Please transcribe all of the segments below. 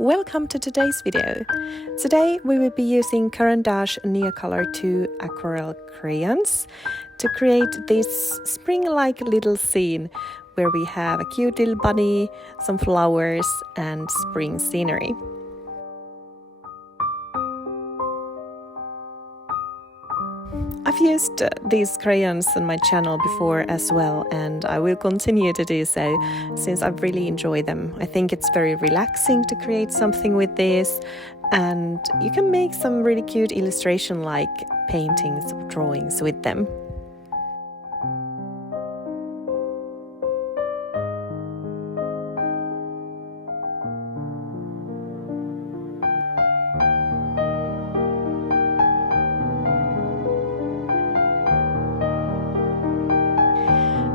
Welcome to today's video. Today we will be using Caran D'Ache Neocolor II aquarelle crayons to create this spring-like little scene where we have a cute little bunny, some flowers and spring scenery. I've used these crayons on my channel before as well, and I will continue to do so since I really enjoy them. I think it's very relaxing to create something with this, and you can make some really cute illustration like paintings or drawings with them.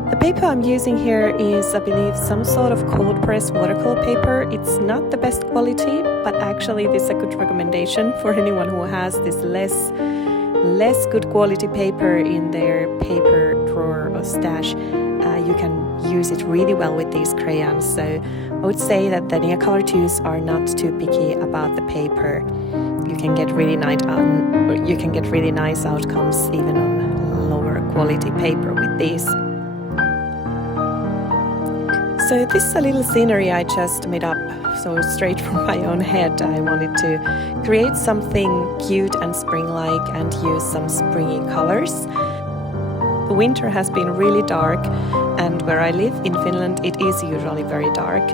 The paper I'm using here is, I believe, some sort of cold press watercolor paper. It's not the best quality, but actually this is a good recommendation for anyone who has this less good quality paper in their paper drawer or stash. You can use it really well with these crayons. So I would say that the Neolocor IIs are not too picky about the paper. You can get really nice outcomes even on lower quality paper with these. So this is a little scenery I just made up, so straight from my own head. I wanted to create something cute and spring-like and use some springy colors. The winter has been really dark, and where I live in Finland it is usually very dark.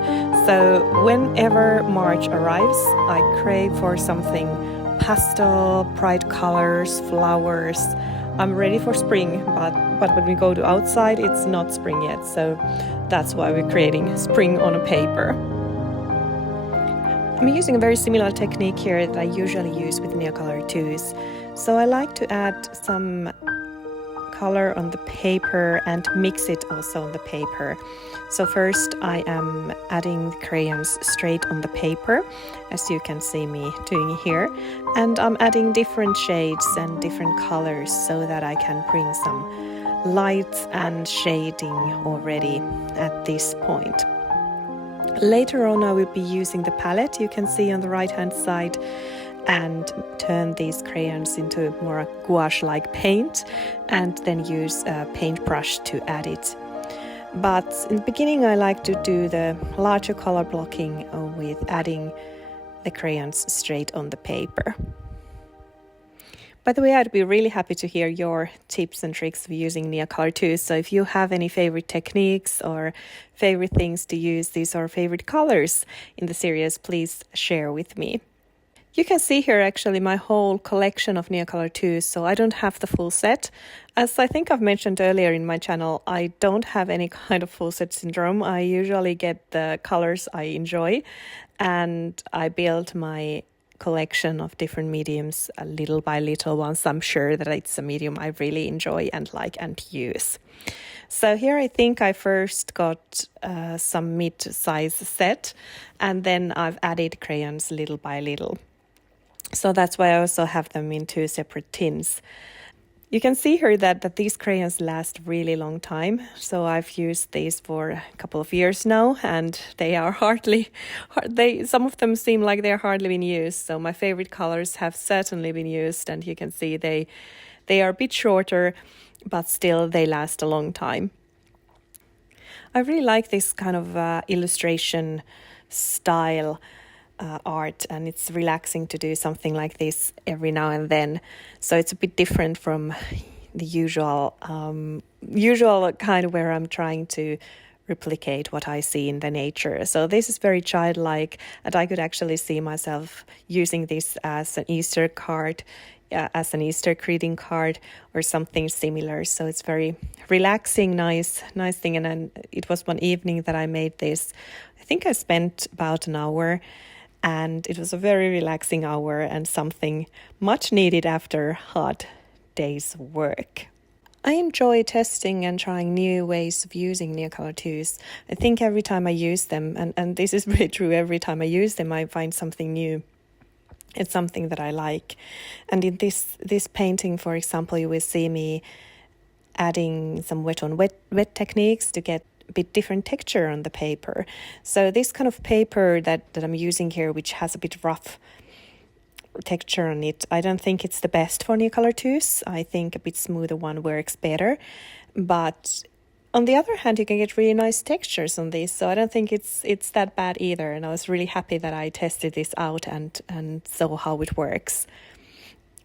So whenever March arrives, I crave for something pastel, bright colors, flowers. I'm ready for spring, but when we go to outside it's not spring yet, so that's why we're creating spring on a paper. I'm using a very similar technique here that I usually use with Neolocor IIs. So I like to add some color on the paper and mix it also on the paper. So first I am adding the crayons straight on the paper, as you can see me doing here, and I'm adding different shades and different colors so that I can bring some light and shading already at this point. Later on I will be using the palette you can see on the right hand side and turn these crayons into more gouache-like paint and then use a paintbrush to add it. But in the beginning I like to do the larger color blocking with adding the crayons straight on the paper. By the way, I'd be really happy to hear your tips and tricks of using Neolocor II. So if you have any favorite techniques or favorite things to use these or favorite colors in the series, please share with me. You can see here actually my whole collection of Neolocor II, so I don't have the full set. As I think I've mentioned earlier in my channel, I don't have any kind of full set syndrome. I usually get the colors I enjoy, and I build my collection of different mediums little by little once I'm sure that it's a medium I really enjoy and like and use. So here I think I first got some mid-size set, and then I've added crayons little by little. So that's why I also have them in two separate tins. You can see here that these crayons last really long time. So I've used these for a couple of years now, and they are some of them seem like they're hardly been used. So my favorite colors have certainly been used, and you can see they are a bit shorter, but still they last a long time. I really like this kind of illustration style art, and it's relaxing to do something like this every now and then. So it's a bit different from the usual kind of where I'm trying to replicate what I see in the nature. So this is very childlike, and I could actually see myself using this as an Easter card, as an Easter greeting card or something similar. So it's very relaxing, nice thing. And then it was one evening that I made this. I think I spent about an hour, and it was a very relaxing hour and something much needed after a hard day's work. I enjoy testing and trying new ways of using Neolocor IIs. I think every time I use them, and this is really true, every time I use them I find something new. It's something that I like. And in this painting, for example, you will see me adding some wet on wet techniques to get a bit different texture on the paper. So this kind of paper that I'm using here, which has a bit rough texture on it, I don't think it's the best for Neocolor IIs. I think a bit smoother one works better. But on the other hand, you can get really nice textures on this, so I don't think it's that bad either. And I was really happy that I tested this out and saw how it works.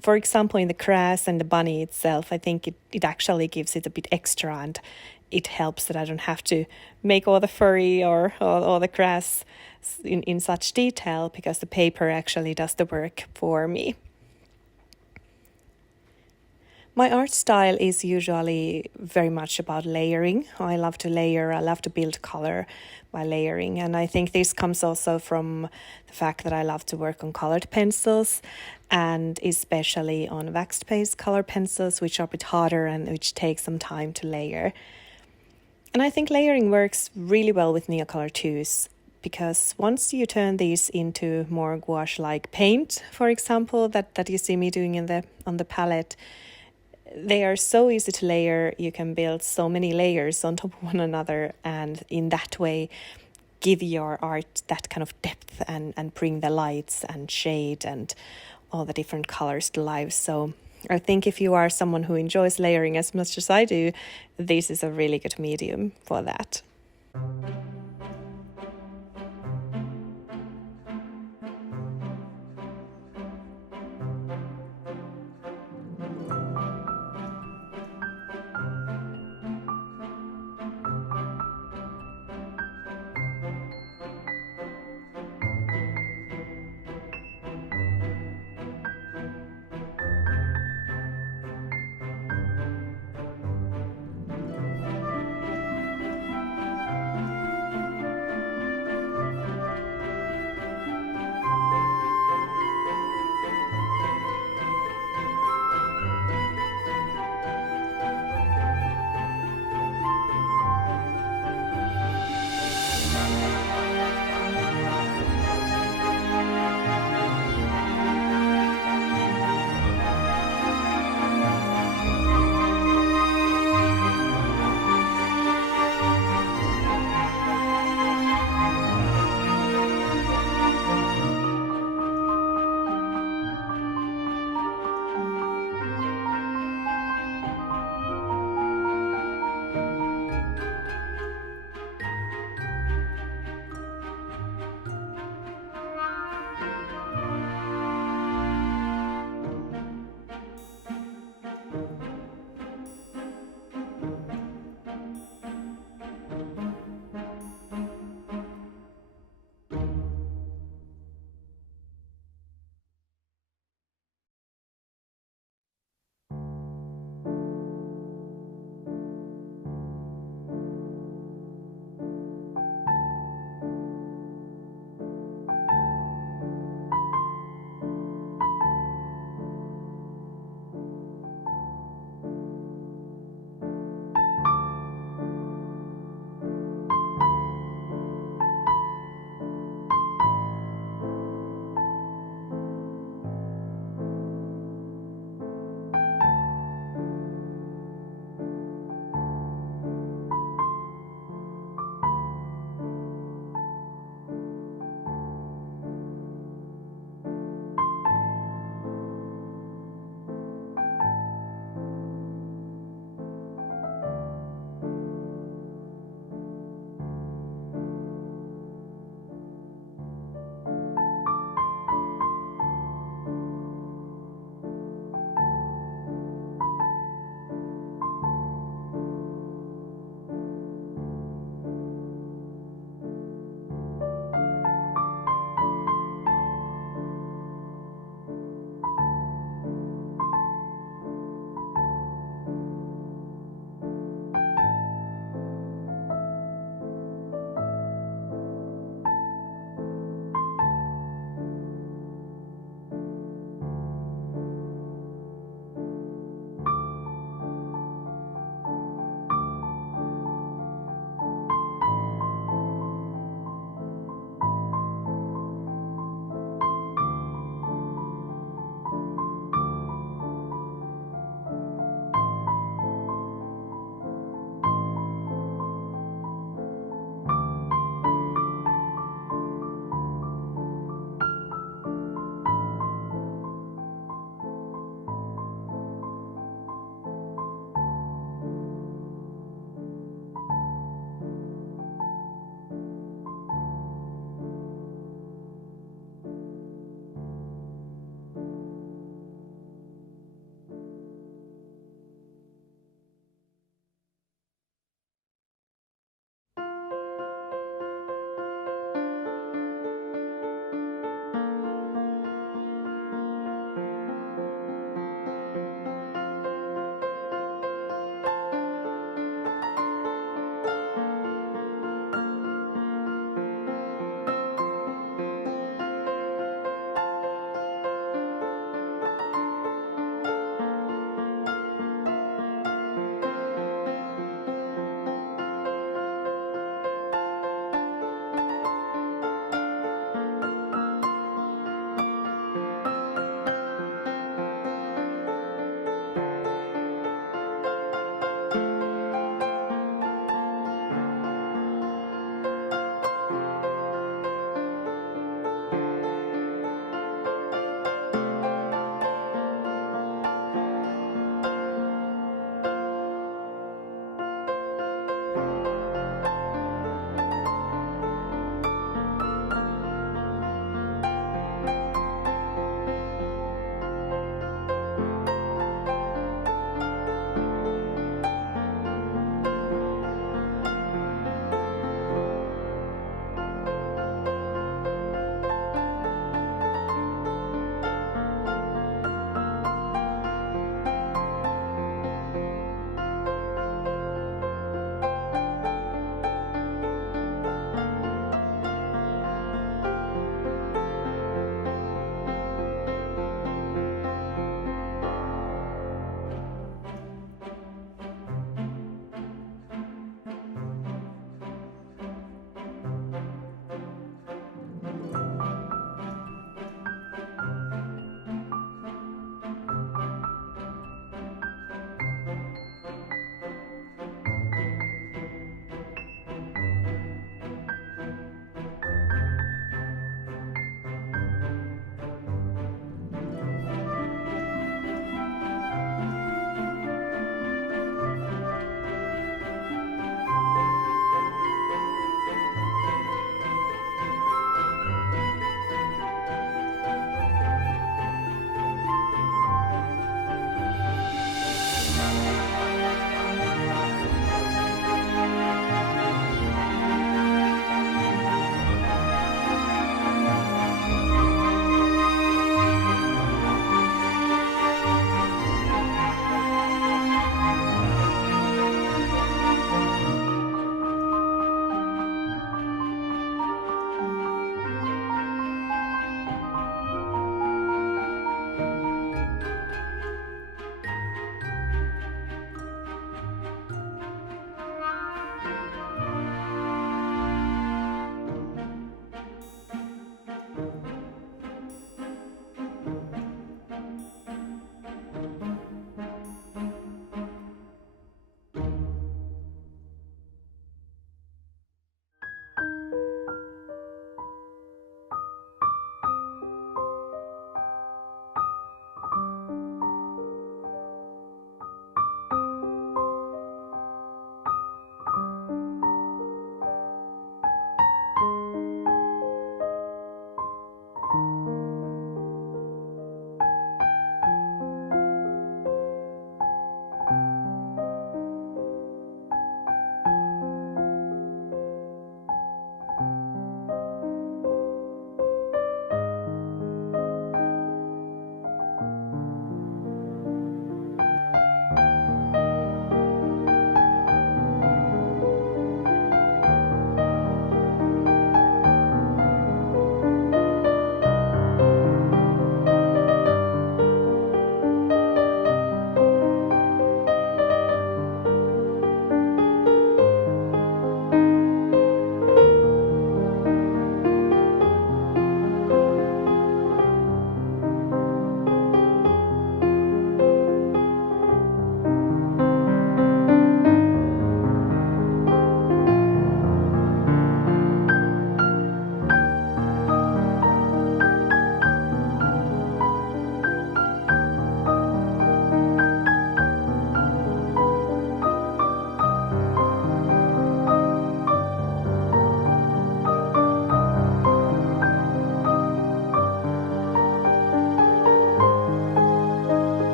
For example, in the grass and the bunny itself, I think it actually gives it a bit extra, and it helps that I don't have to make all the furry or the grass in such detail, because the paper actually does the work for me. My art style is usually very much about layering. I love to layer, I love to build color by layering, and I think this comes also from the fact that I love to work on colored pencils, and especially on waxed paste color pencils, which are a bit harder and which take some time to layer. And I think layering works really well with Neocolor IIs, because once you turn these into more gouache-like paint, for example, that you see me doing on the palette, they are so easy to layer. You can build so many layers on top of one another, and in that way give your art that kind of depth and bring the lights and shade and all the different colors to life. So I think if you are someone who enjoys layering as much as I do, this is a really good medium for that.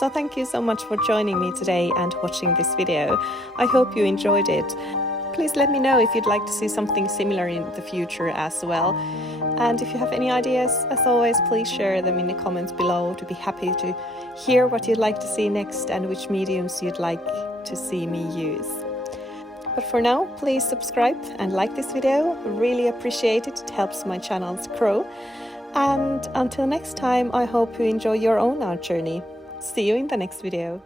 So thank you so much for joining me today and watching this video. I hope you enjoyed it. Please let me know if you'd like to see something similar in the future as well. And if you have any ideas, as always, please share them in the comments below to be happy to hear what you'd like to see next and which mediums you'd like to see me use. But for now, please subscribe and like this video. Really appreciate it. It helps my channels grow. And until next time, I hope you enjoy your own art journey. See you in the next video.